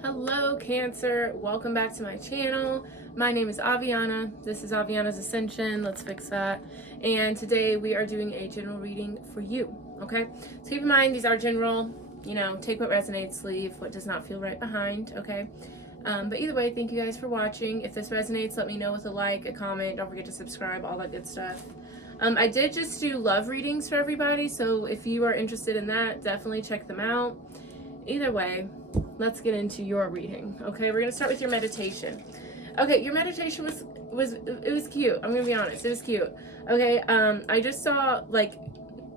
Hello Cancer, welcome back to my channel. My name is Aviana. This is Aviana's Ascension. Let's fix that. And today we are doing a general reading for you, okay? So keep in mind these are general, take what resonates, leave what does not feel right behind, okay? But either way, thank you guys for watching. If this resonates, let me know with a like, a comment, don't forget to subscribe, all that good stuff. I did just do love readings for everybody, so if you are interested in that, definitely check them out. Either way, let's get into your reading. Okay, we're gonna start with your meditation. Okay, your meditation was cute. I'm gonna be honest, it was cute. Okay, I just saw like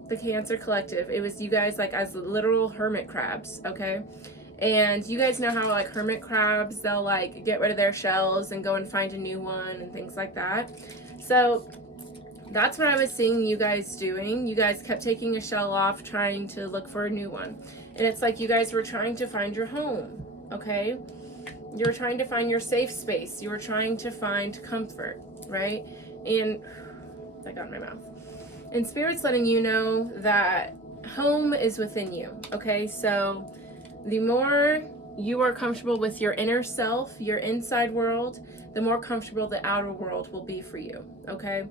the Cancer Collective. It was you guys like as literal hermit crabs. Okay, and you guys know how like hermit crabs, they'll like get rid of their shells and go and find a new one and things like that. So that's what I was seeing you guys doing. You guys kept taking a shell off, trying to look for a new one. And it's like you guys were trying to find your home, okay? You were trying to find your safe space. You were trying to find comfort, right? And that got in my mouth. And Spirit's letting you know that home is within you, okay? So the more you are comfortable with your inner self, your inside world, the more comfortable the outer world will be for you, okay?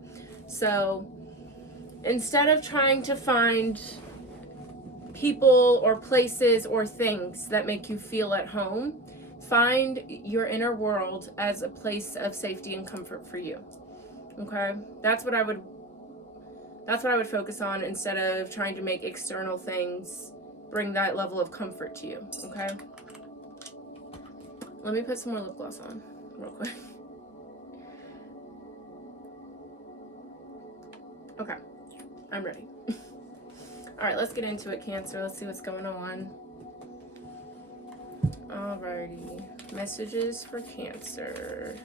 So instead of trying to find people or places or things that make you feel at home, find your inner world as a place of safety and comfort for you. Okay? That's what I would focus on instead of trying to make external things bring that level of comfort to you. Okay? Let me put some more lip gloss on real quick. Okay. I'm ready. All right, let's get into it, Cancer. Let's see what's going on. Alrighty. Messages for Cancer.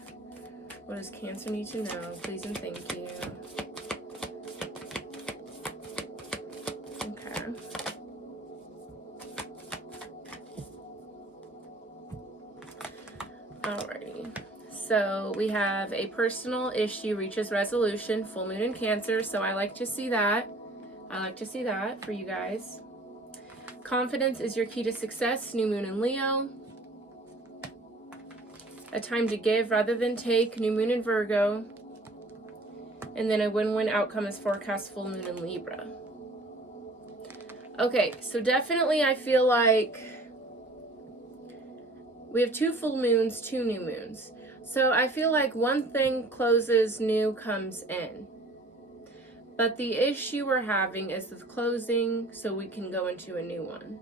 What does Cancer need to know? Please and thank you. Okay. Alrighty. So we have a personal issue reaches resolution, full moon in Cancer. So I like to see that. I like to see that for you guys. Confidence is your key to success, new moon in Leo. A time to give rather than take, new moon in Virgo. And then a win-win outcome is forecast, full moon in Libra. Okay, so definitely I feel like we have 2 full moons, 2 new moons. So I feel like one thing closes, new comes in. But the issue we're having is the closing so we can go into a new one.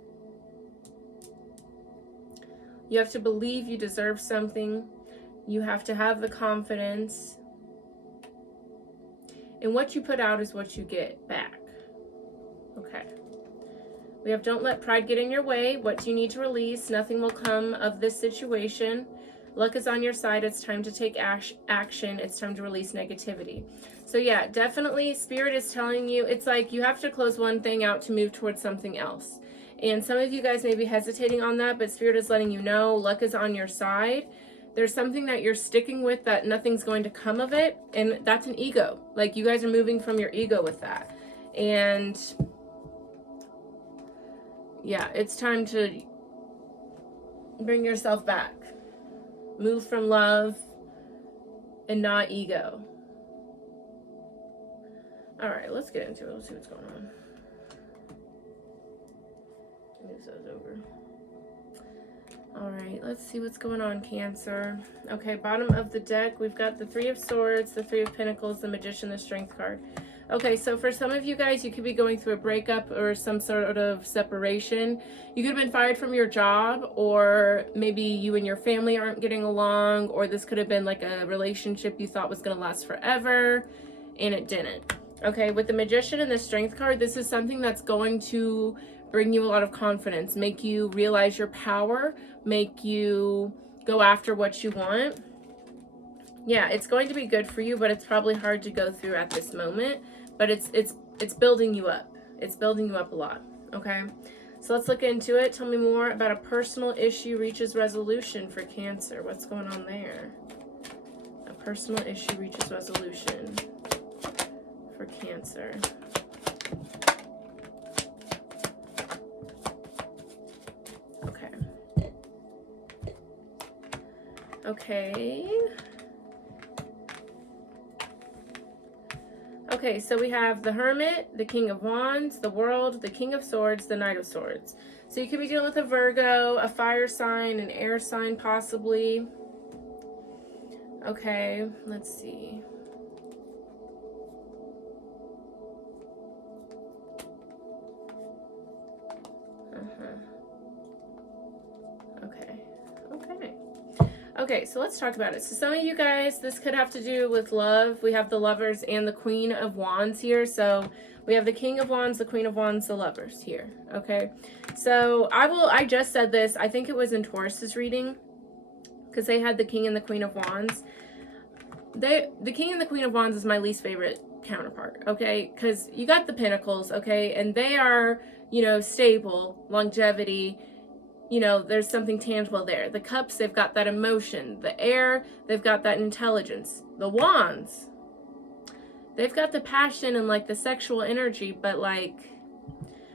You have to believe you deserve something. You have to have the confidence. And what you put out is what you get back. Okay. We have don't let pride get in your way. What do you need to release? Nothing will come of this situation. Luck is on your side. It's time to take action. It's time to release negativity. So yeah, definitely Spirit is telling you, it's like you have to close one thing out to move towards something else. And some of you guys may be hesitating on that, but Spirit is letting you know luck is on your side. There's something that you're sticking with that nothing's going to come of it. And that's an ego. Like you guys are moving from your ego with that. And yeah, it's time to bring yourself back. Move from love and not ego. All right, let's get into it. Let's see what's going on. Move those over. All right, let's see what's going on, Cancer. Okay, bottom of the deck, we've got the 3 of Swords, the 3 of Pentacles, the Magician, the Strength card. Okay, so for some of you guys, you could be going through a breakup or some sort of separation. You could have been fired from your job, or maybe you and your family aren't getting along, or this could have been like a relationship you thought was going to last forever, and it didn't. Okay, with the Magician and the Strength card, this is something that's going to bring you a lot of confidence, make you realize your power, make you go after what you want. Yeah, it's going to be good for you, but it's probably hard to go through at this moment. But it's building you up. It's building you up a lot, okay? So let's look into it. Tell me more about a personal issue reaches resolution for Cancer. What's going on there? A personal issue reaches resolution for Cancer. Okay. Okay. Okay, so we have the Hermit, the King of Wands, the World, the King of Swords, the Knight of Swords. So you could be dealing with a Virgo, a fire sign, an air sign possibly. Okay, let's see. Okay, so let's talk about it. So some of you guys, this could have to do with love. We have the Lovers and the Queen of Wands here. So we have the King of Wands, the Queen of Wands, the Lovers here. Okay, so I just said this. I think it was in Taurus's reading because they had the King and the Queen of Wands. The King and the Queen of Wands is my least favorite counterpart, okay? Because you got the Pentacles, okay? And they are, you know, stable, longevity, you know, there's something tangible there. The Cups, they've got that emotion. The Air, they've got that intelligence. The Wands, they've got the passion and like the sexual energy, but like,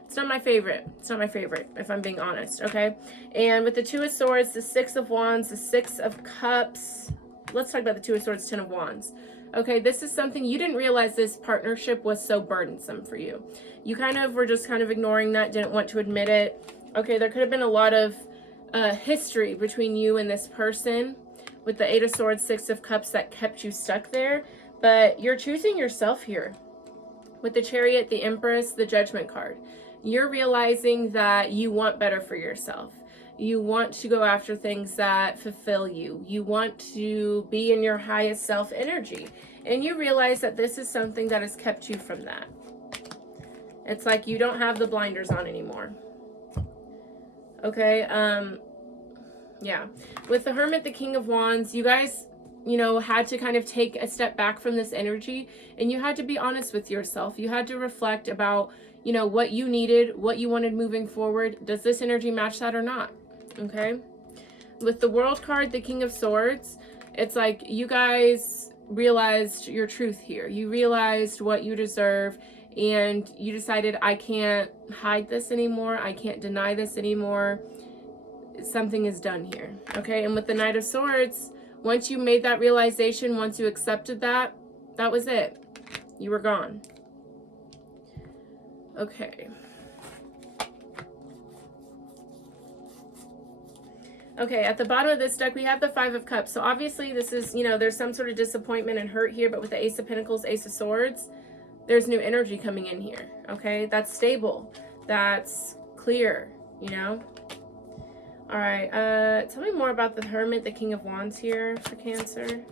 it's not my favorite. It's not my favorite, if I'm being honest, okay? And with the Two of Swords, the Six of Wands, the Six of Cups, let's talk about the Two of Swords, Ten of Wands. Okay, this is something you didn't realize this partnership was so burdensome for you. You kind of were just kind of ignoring that, didn't want to admit it. Okay, there could have been a lot of history between you and this person with the Eight of Swords, Six of Cups that kept you stuck there. But you're choosing yourself here. With the Chariot, the Empress, the Judgment card. You're realizing that you want better for yourself. You want to go after things that fulfill you. You want to be in your highest self energy. And you realize that this is something that has kept you from that. It's like you don't have the blinders on anymore. Okay, yeah. With the Hermit, the King of Wands, you guys, you know, had to kind of take a step back from this energy, and you had to be honest with yourself. You had to reflect about, you know, what you needed, what you wanted moving forward. Does this energy match that or not? Okay. With the World card, the King of Swords, it's like you guys realized your truth here. You realized what you deserve, and you decided, I can't hide this anymore. I can't deny this anymore. Something is done here. Okay. And with the Knight of Swords, once you made that realization, once you accepted that, that was it. You were gone. Okay. Okay, at the bottom of this deck, we have the Five of Cups. So obviously this is, you know, there's some sort of disappointment and hurt here, but with the Ace of Pentacles, Ace of Swords, there's new energy coming in here. Okay, that's stable. That's clear, you know? All right, tell me more about the Hermit, the King of Wands here for Cancer.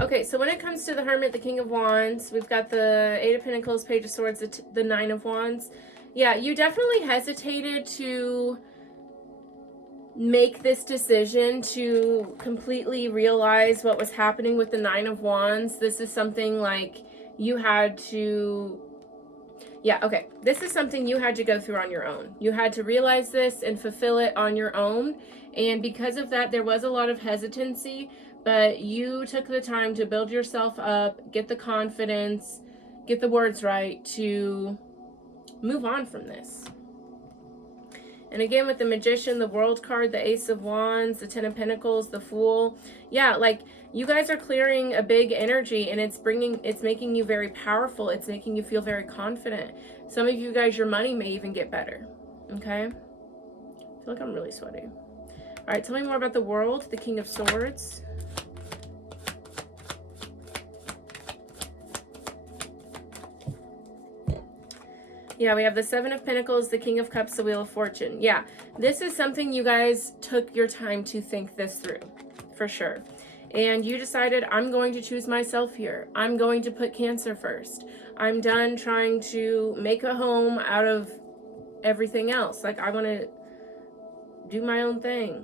Okay, so when it comes to the Hermit, the King of Wands, we've got the Eight of Pentacles, Page of Swords, the Nine of Wands. Yeah, you definitely hesitated to make this decision to completely realize what was happening with the Nine of Wands. This is something like you had to, yeah, okay. This is something you had to go through on your own. You had to realize this and fulfill it on your own. And because of that, there was a lot of hesitancy, but you took the time to build yourself up, get the confidence, get the words right to move on from this. And again, with the Magician, the World card, the Ace of Wands, the Ten of Pentacles, the Fool. Yeah, like you guys are clearing a big energy, and it's making you very powerful. It's making you feel very confident. Some of you guys, your money may even get better. Okay? I feel like I'm really sweaty. All right, tell me more about the World, the King of Swords. Yeah, we have the Seven of Pentacles, the King of Cups, the Wheel of Fortune. Yeah, this is something you guys took your time to think this through, for sure. And you decided, I'm going to choose myself here. I'm going to put Cancer first. I'm done trying to make a home out of everything else. Like, I want to do my own thing,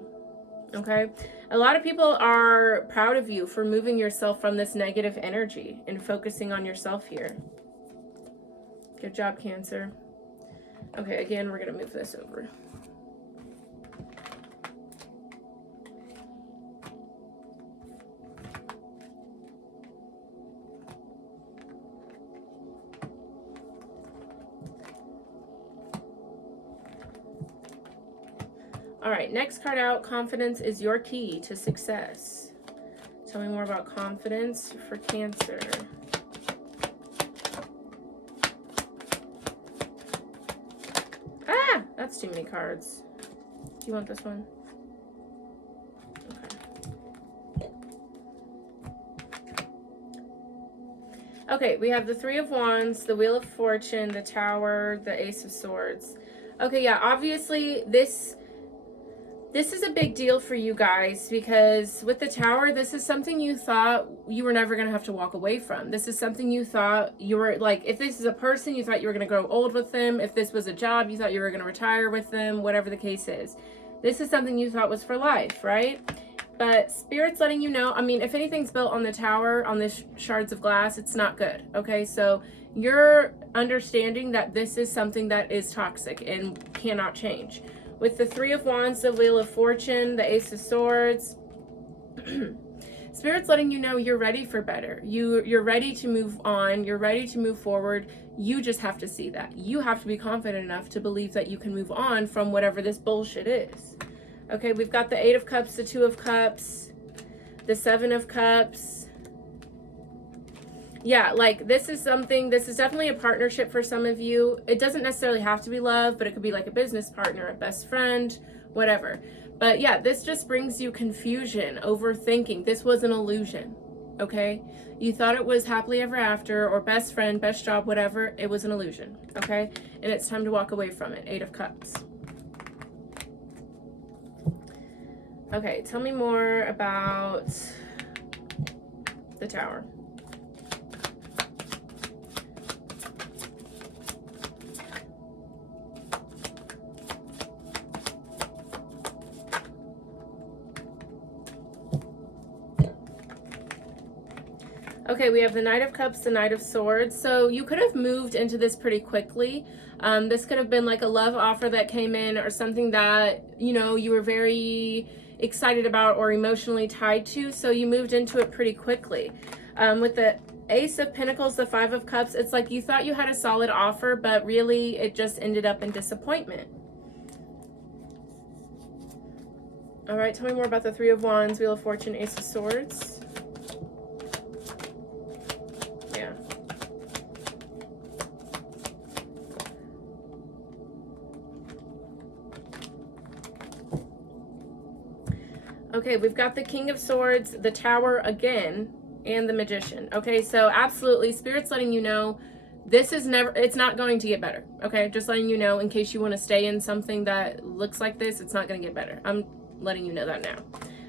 okay? A lot of people are proud of you for moving yourself from this negative energy and focusing on yourself here. Good job, Cancer. Okay, again, we're going to move this over. All right, next card out, confidence is your key to success. Tell me more about confidence for Cancer. Ah, that's too many cards. Do you want this one? Okay, we have the Three of Wands, the Wheel of Fortune, the Tower, the Ace of Swords. Okay, yeah, obviously this is a big deal for you guys because with the Tower, this is something you thought you were never going to have to walk away from. This is something you thought you were, like, if this is a person, you thought you were going to grow old with them. If this was a job, you thought you were going to retire with them, whatever the case is. This is something you thought was for life, right? But Spirit's letting you know, I mean, if anything's built on the Tower, on this shards of glass, it's not good, okay? So you're understanding that this is something that is toxic and cannot change. With the Three of Wands, the Wheel of Fortune, the Ace of Swords, Spirit's letting you know you're ready for better. You're ready to move on. You're ready to move forward. You just have to see that. You have to be confident enough to believe that you can move on from whatever this bullshit is. Okay, we've got the Eight of Cups, the Two of Cups, the Seven of Cups. Yeah, like this is definitely a partnership for some of you. It doesn't necessarily have to be love, but it could be like a business partner, a best friend, whatever. But yeah, this just brings you confusion, overthinking. This was an illusion, okay? You thought it was happily ever after or best friend, best job, whatever. It was an illusion, okay? And it's time to walk away from it. Eight of Cups. Okay, tell me more about the Tower. Okay, we have the Knight of Cups, the Knight of Swords. So you could have moved into this pretty quickly. This could have been like a love offer that came in or something that, you know, you were very excited about or emotionally tied to, so you moved into it pretty quickly. With the Ace of Pentacles, the Five of Cups, it's like you thought you had a solid offer, but really it just ended up in disappointment. All right, tell me more about the Three of Wands, Wheel of Fortune, Ace of Swords. Yeah. Okay, we've got the King of Swords, the Tower again, and the Magician. Okay, so absolutely, Spirit's letting you know this is it's not going to get better. Okay, just letting you know in case you want to stay in something that looks like this, it's not going to get better. I'm letting you know that now.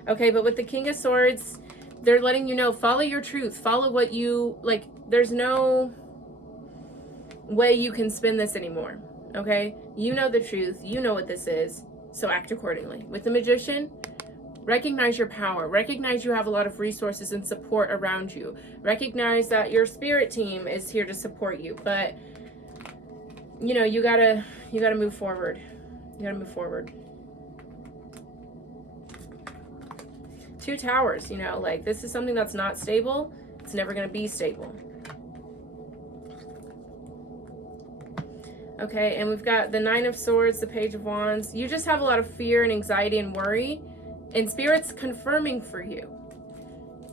Okay, but with the King of Swords, they're letting you know, follow your truth, follow what you, like, there's no way you can spin this anymore. Okay, you know the truth, you know what this is, so act accordingly. With the Magician, recognize your power. Recognize you have a lot of resources and support around you. Recognize that your spirit team is here to support you. But, you know, you gotta move forward. You gotta move forward. Two Towers, you know, like this is something that's not stable. It's never gonna be stable. Okay, and we've got the Nine of Swords, the Page of Wands. You just have a lot of fear and anxiety and worry. And Spirit's confirming for you.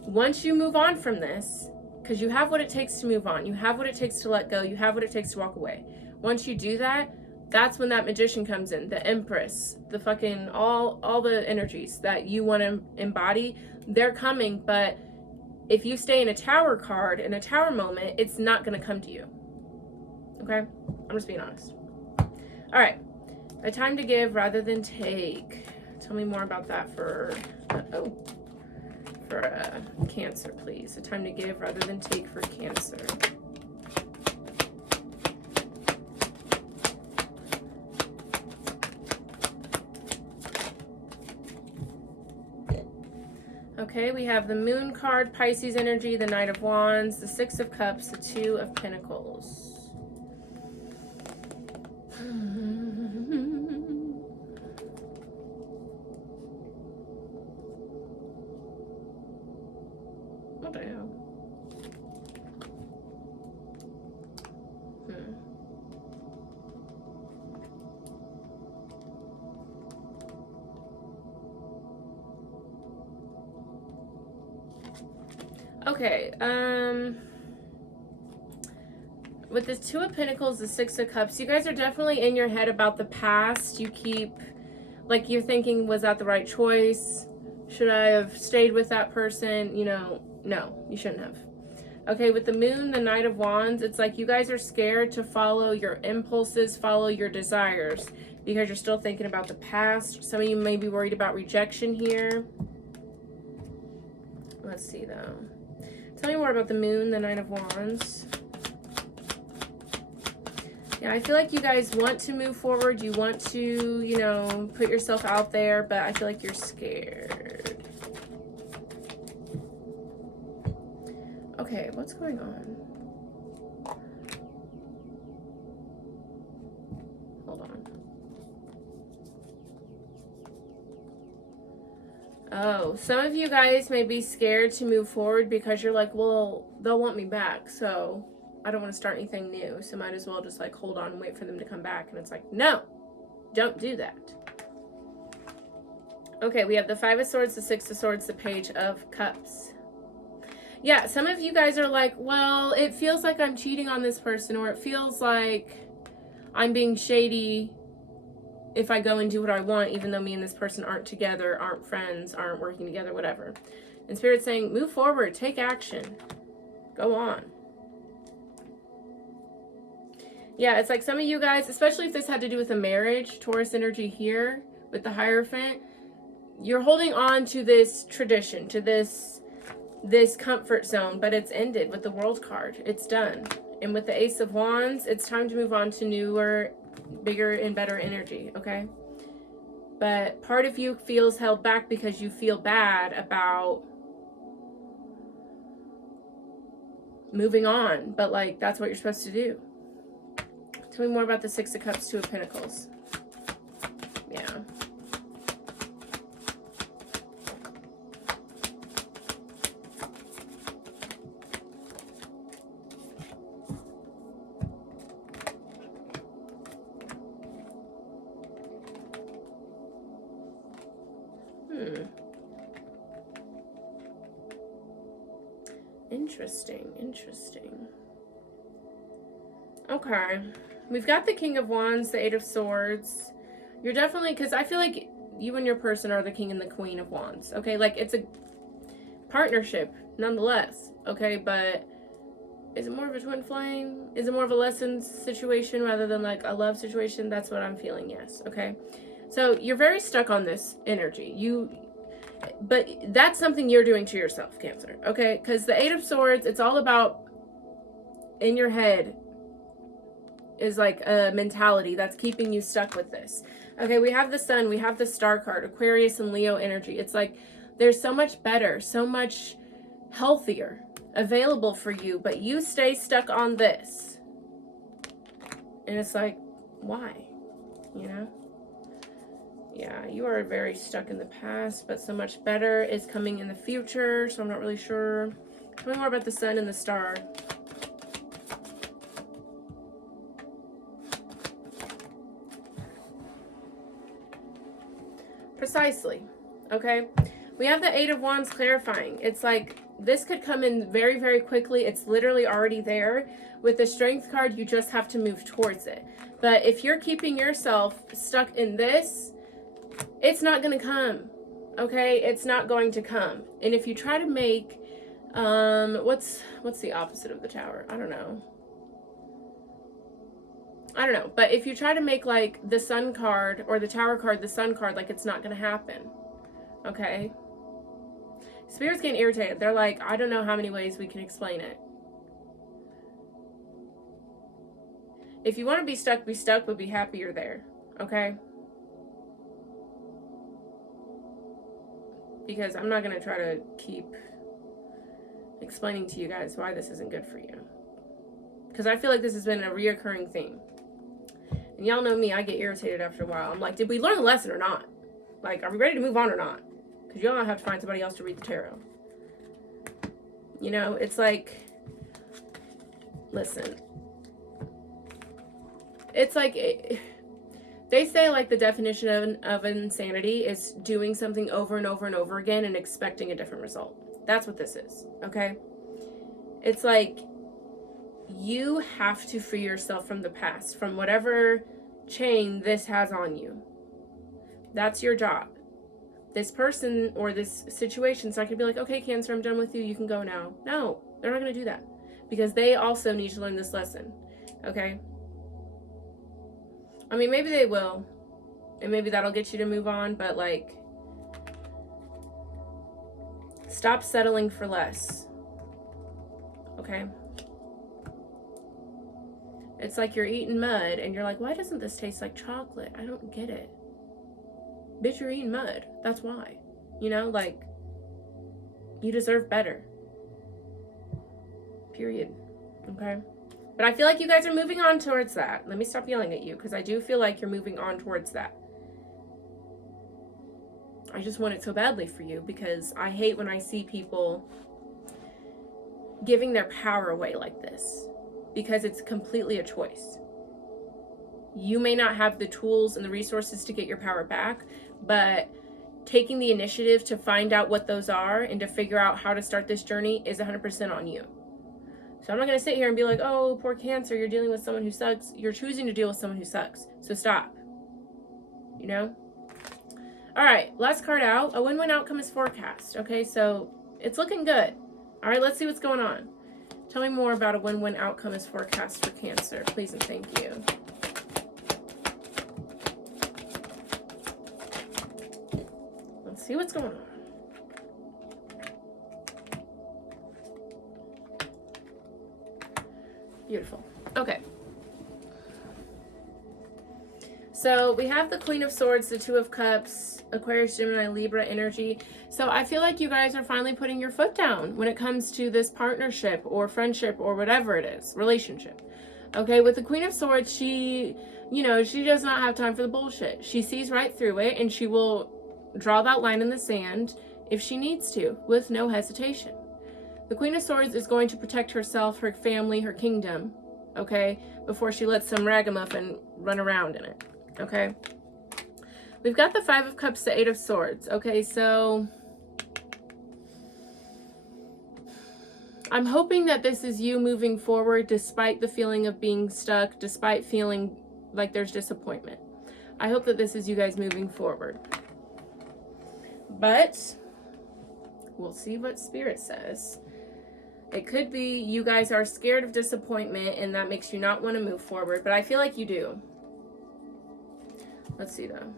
Once you move on from this, because you have what it takes to move on, you have what it takes to let go, you have what it takes to walk away. Once you do that, that's when that Magician comes in, the Empress, the fucking, all the energies that you want to embody, they're coming. But if you stay in a Tower card, in a Tower moment, it's not going to come to you. Okay? I'm just being honest. All right. A time to give rather than take. Tell me more about that for Cancer, please. A time to give rather than take for Cancer. Okay, we have the Moon card, Pisces energy, the Knight of Wands, the Six of Cups, the Two of Pentacles. What the hell? Okay, with the Two of Pentacles, the Six of Cups, you guys are definitely in your head about the past. You keep, like, you're thinking, was that the right choice? Should I have stayed with that person? You know, no, you shouldn't have. Okay, with the Moon, the Knight of Wands, it's like you guys are scared to follow your impulses, follow your desires, because you're still thinking about the past. Some of you may be worried about rejection here. Let's see, though. Tell me more about the Moon, the Knight of Wands. Yeah, I feel like you guys want to move forward. You want to, you know, put yourself out there, but I feel like you're scared. Okay, what's going on? Hold on. Oh, some of you guys may be scared to move forward because you're like, well, they'll want me back, so I don't want to start anything new, so might as well just like hold on and wait for them to come back. And it's like, no, don't do that. Okay, we have the Five of Swords, the Six of Swords, the Page of Cups. Yeah, some of you guys are like, well, it feels like I'm cheating on this person, or it feels like I'm being shady if I go and do what I want, even though me and this person aren't together, aren't friends, aren't working together, whatever. And Spirit's saying, move forward, take action, go on. Yeah, it's like some of you guys, especially if this had to do with a marriage, Taurus energy here with the Hierophant, you're holding on to this tradition, to this comfort zone, but it's ended with the World card. It's done. And with the Ace of Wands, it's time to move on to newer, bigger, and better energy, okay? But part of you feels held back because you feel bad about moving on, but like that's what you're supposed to do. Tell me more about the Six of Cups, Two of Pentacles. Yeah. Interesting. Okay. We've got the King of Wands, the Eight of Swords. You're definitely, because I feel like you and your person are the King and the Queen of Wands. Okay, like it's a partnership nonetheless. Okay, but is it more of a twin flame? Is it more of a lesson situation rather than like a love situation? That's what I'm feeling, yes. Okay. So you're very stuck on this energy. But that's something you're doing to yourself, Cancer, okay? Because the Eight of Swords, it's all about in your head is like a mentality that's keeping you stuck with this. Okay, we have the Sun, we have the Star card, Aquarius and Leo energy. It's like there's so much better, so much healthier available for you, but you stay stuck on this. And it's like, why? You know? Yeah, you are very stuck in the past, but so much better is coming in the future, so I'm not really sure. Tell me more about the Sun and the Star. Precisely. Okay? We have the Eight of Wands clarifying. It's like this could come in very, very quickly. It's literally already there. With the Strength card, you just have to move towards it. But if you're keeping yourself stuck in this, it's not going to come, okay? It's not going to come. And if you try to make, what's the opposite of the Tower? I don't know. But if you try to make like the Sun card or the Tower card, the Sun card, like it's not going to happen, okay? Spirit's getting irritated. They're like, I don't know how many ways we can explain it. If you want to be stuck, but be happy you're there, okay? Because I'm not going to try to keep explaining to you guys why this isn't good for you. Because I feel like this has been a reoccurring theme. And y'all know me, I get irritated after a while. I'm like, did we learn the lesson or not? Like, are we ready to move on or not? Because y'all have to find somebody else to read the tarot. You know, it's like, listen. It's like... They say like the definition of insanity is doing something over and over and over again and expecting a different result. That's what this is, okay? It's like you have to free yourself from the past, from whatever chain this has on you. That's your job. This person or this situation's not going to be like, okay, Cancer, I'm done with you. You can go now. No, they're not going to do that, because they also need to learn this lesson. Okay? I mean, maybe they will, and maybe that'll get you to move on, but like, stop settling for less. Okay? It's like you're eating mud and you're like, why doesn't this taste like chocolate? I don't get it. Bitch, you're eating mud. That's why. You know, like, you deserve better. Period. Okay? But I feel like you guys are moving on towards that. Let me stop yelling at you, because I do feel like you're moving on towards that. I just want it so badly for you, because I hate when I see people giving their power away like this, because it's completely a choice. You may not have the tools and the resources to get your power back, but taking the initiative to find out what those are and to figure out how to start this journey is 100% on you. So I'm not going to sit here and be like, oh, poor Cancer, you're dealing with someone who sucks. You're choosing to deal with someone who sucks. So stop. You know? All right, last card out. A win-win outcome is forecast. Okay, so it's looking good. All right, let's see what's going on. Tell me more about a win-win outcome is forecast for Cancer, please and thank you. Let's see what's going on. Beautiful. Okay. So we have the Queen of Swords, the Two of Cups, Aquarius, Gemini, Libra energy. So I feel like you guys are finally putting your foot down when it comes to this partnership or friendship or whatever it is, relationship. Okay, with the Queen of Swords, she does not have time for the bullshit. She sees right through it, and she will draw that line in the sand if she needs to, with no hesitation. The Queen of Swords is going to protect herself, her family, her kingdom, okay, before she lets some ragamuffin run around in it, okay? We've got the Five of Cups, the Eight of Swords, okay, so I'm hoping that this is you moving forward despite the feeling of being stuck, despite feeling like there's disappointment. I hope that this is you guys moving forward. But we'll see what Spirit says. It could be you guys are scared of disappointment and that makes you not want to move forward, but I feel like you do. Let's see though.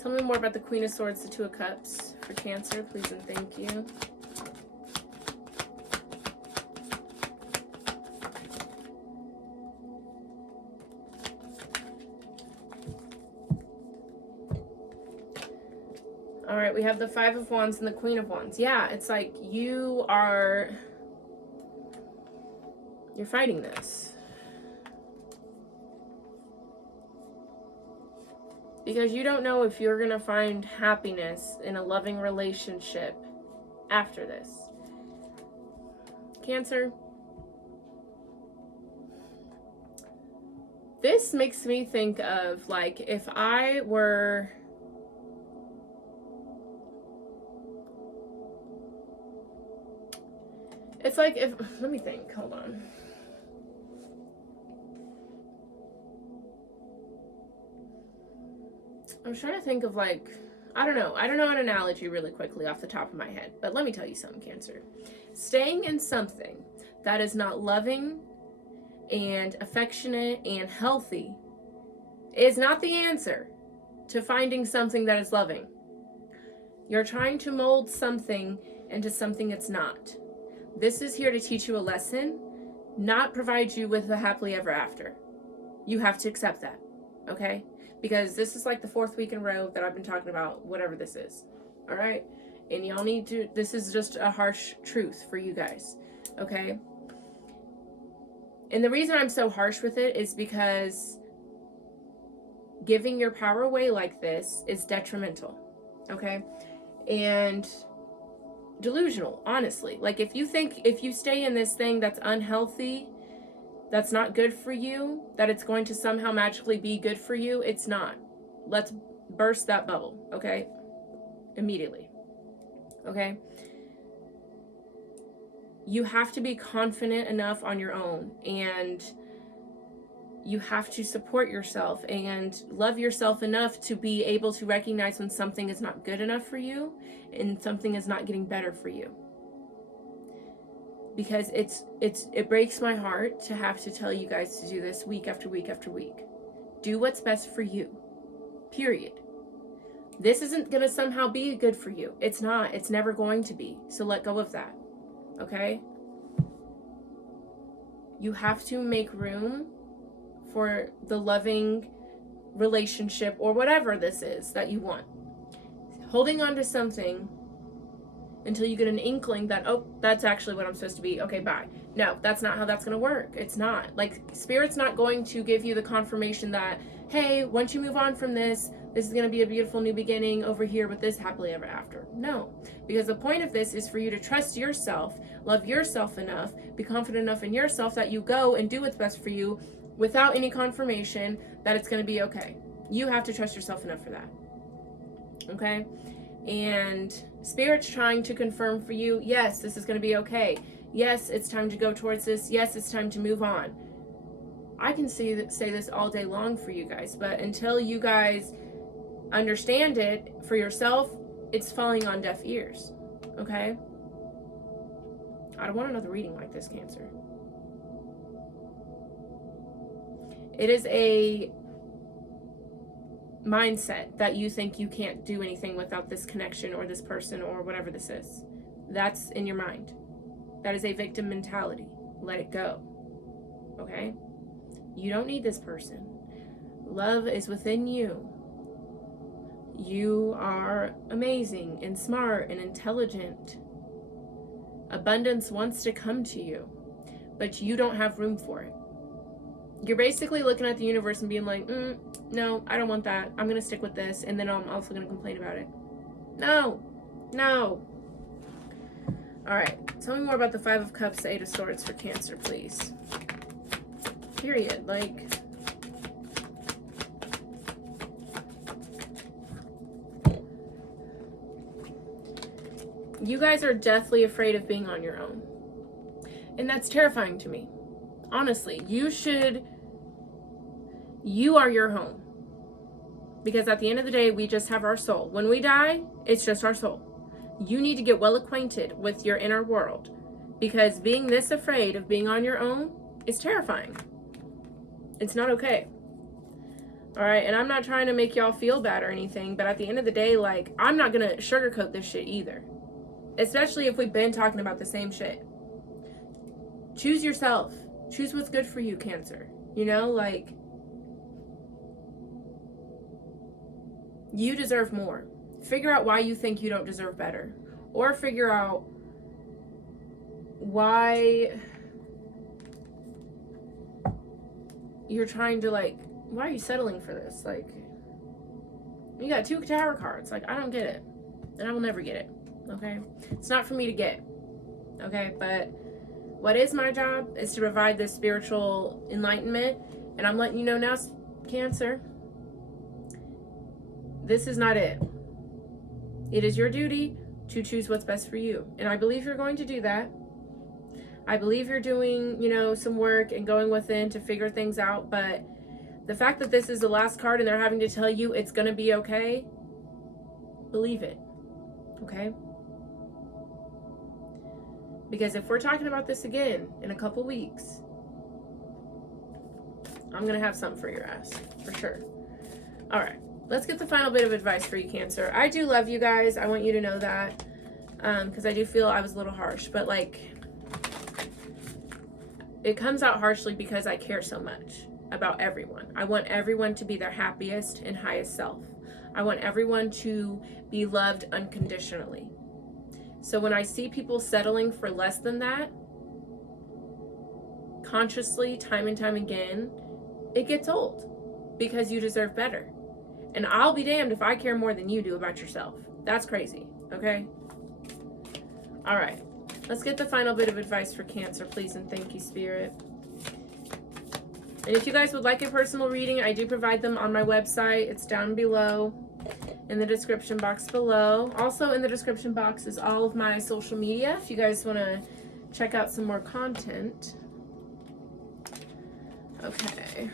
Tell me more about the Queen of Swords, the Two of Cups for Cancer, please and thank you. All right, we have the Five of Wands and the Queen of Wands. Yeah, it's like you're fighting this. Because you don't know if you're going to find happiness in a loving relationship after this. Cancer. This makes me think of, like, if I were... It's like if... Let me think. Hold on. I'm trying to think of, like... I don't know an analogy really quickly off the top of my head. But let me tell you something, Cancer. Staying in something that is not loving and affectionate and healthy is not the answer to finding something that is loving. You're trying to mold something into something it's not. This is here to teach you a lesson, not provide you with a happily ever after. You have to accept that, okay? Because this is like the 4th week in a row that I've been talking about whatever this is, all right? And y'all need to, this is just a harsh truth for you guys, okay? And the reason I'm so harsh with it is because giving your power away like this is detrimental, okay? And delusional, honestly. Like, if you stay in this thing that's unhealthy, that's not good for you, that it's going to somehow magically be good for you, it's not. Let's burst that bubble, okay? Immediately, okay? you have to be confident enough on your own, and you have to support yourself and love yourself enough to be able to recognize when something is not good enough for you and something is not getting better for you. Because it breaks my heart to have to tell you guys to do this week after week after week. Do what's best for you. Period. This isn't going to somehow be good for you. It's not. It's never going to be. So let go of that. Okay? You have to make room for the loving relationship or whatever this is that you want. Holding on to something until you get an inkling that, oh, that's actually what I'm supposed to be. Okay, bye. No, that's not how that's going to work. It's not. Like, Spirit's not going to give you the confirmation that, hey, once you move on from this, this is going to be a beautiful new beginning over here with this happily ever after. No, because the point of this is for you to trust yourself, love yourself enough, be confident enough in yourself that you go and do what's best for you without any confirmation that it's going to be okay. You have to trust yourself enough for that. Okay? And Spirit's trying to confirm for you, yes, this is going to be okay. Yes, it's time to go towards this. Yes, it's time to move on. I can say this all day long for you guys, but until you guys understand it for yourself, it's falling on deaf ears. Okay? I don't want another reading like this, Cancer. It is a mindset that you think you can't do anything without this connection or this person or whatever this is. That's in your mind. That is a victim mentality. Let it go. Okay? You don't need this person. Love is within you. You are amazing and smart and intelligent. Abundance wants to come to you, but you don't have room for it. You're basically looking at the universe and being like, no, I don't want that. I'm going to stick with this. And then I'm also going to complain about it. No. All right. Tell me more about the Five of Cups, the Eight of Swords for Cancer, please. Period. Like, you guys are deathly afraid of being on your own. And that's terrifying to me. Honestly, you are your home. Because at the end of the day, we just have our soul. When we die, it's just our soul. You need to get well acquainted with your inner world. Because being this afraid of being on your own is terrifying. It's not okay. All right, and I'm not trying to make y'all feel bad or anything, but at the end of the day, like, I'm not going to sugarcoat this shit either. Especially if we've been talking about the same shit. Choose yourself. Choose what's good for you, Cancer. You know, like, you deserve more. Figure out why you think you don't deserve better. Or figure out why you're trying to, like, why are you settling for this? Like, you got 2 Tower cards. Like, I don't get it. And I will never get it. Okay? It's not for me to get. Okay? But what is my job is to provide this spiritual enlightenment. And I'm letting you know now, Cancer, this is not it. It is your duty to choose what's best for you. And I believe you're going to do that. I believe you're doing, some work and going within to figure things out. But the fact that this is the last card and they're having to tell you it's going to be okay, believe it. Okay? Because if we're talking about this again in a couple weeks, I'm going to have something for your ass. For sure. All right. Let's get the final bit of advice for you, Cancer. I do love you guys. I want you to know that. Because I do feel I was a little harsh. But, like, it comes out harshly because I care so much about everyone. I want everyone to be their happiest and highest self. I want everyone to be loved unconditionally. So when I see people settling for less than that, consciously, time and time again, it gets old because you deserve better. And I'll be damned if I care more than you do about yourself. That's crazy, okay? All right, let's get the final bit of advice for Cancer, please, and thank you, Spirit. And if you guys would like a personal reading, I do provide them on my website. It's down below in the description box below. Also in the description box is all of my social media. If you guys want to check out some more content. Okay.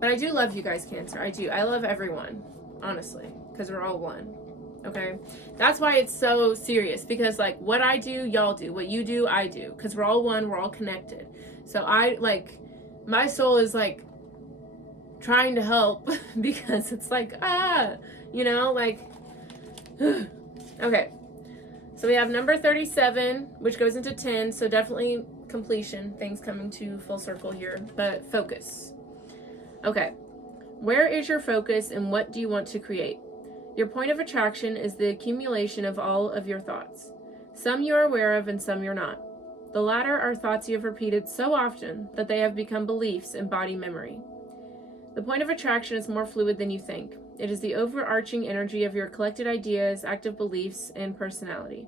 But I do love you guys, Cancer. I do. I love everyone, honestly, because we're all one. Okay? That's why it's so serious, because like what I do, y'all do. What you do, I do. Because we're all one, we're all connected. So my soul is like trying to help because it's like, okay. So we have number 37, which goes into 10. So definitely completion, things coming to full circle here, but focus. Okay. Where is your focus and what do you want to create? Your point of attraction is the accumulation of all of your thoughts. Some you are aware of and some you're not. The latter are thoughts you have repeated so often that they have become beliefs in body memory. The point of attraction is more fluid than you think. It is the overarching energy of your collected ideas, active beliefs, and personality.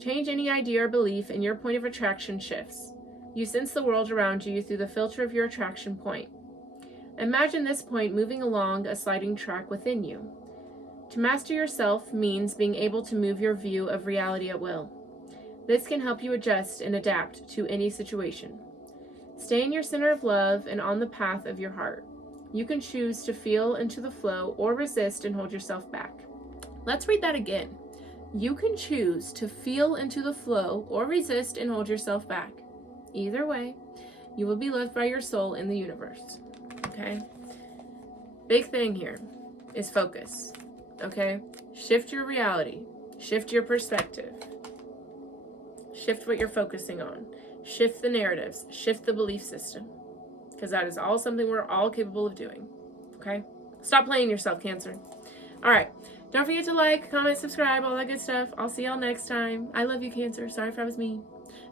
Change any idea or belief and your point of attraction shifts. You sense the world around you through the filter of your attraction point. Imagine this point moving along a sliding track within you. To master yourself means being able to move your view of reality at will. This can help you adjust and adapt to any situation. Stay in your center of love and on the path of your heart. You can choose to feel into the flow or resist and hold yourself back. Let's read that again. You can choose to feel into the flow or resist and hold yourself back. Either way, you will be loved by your soul in the universe. Okay? Big thing here is focus. Okay? Shift your reality. Shift your perspective. Shift what you're focusing on. Shift the narratives. Shift the belief system. Because that is all something we're all capable of doing. Okay? Stop playing yourself, Cancer. All right. Don't forget to like, comment, subscribe, all that good stuff. I'll see y'all next time. I love you, Cancer. Sorry if I was mean.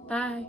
Bye.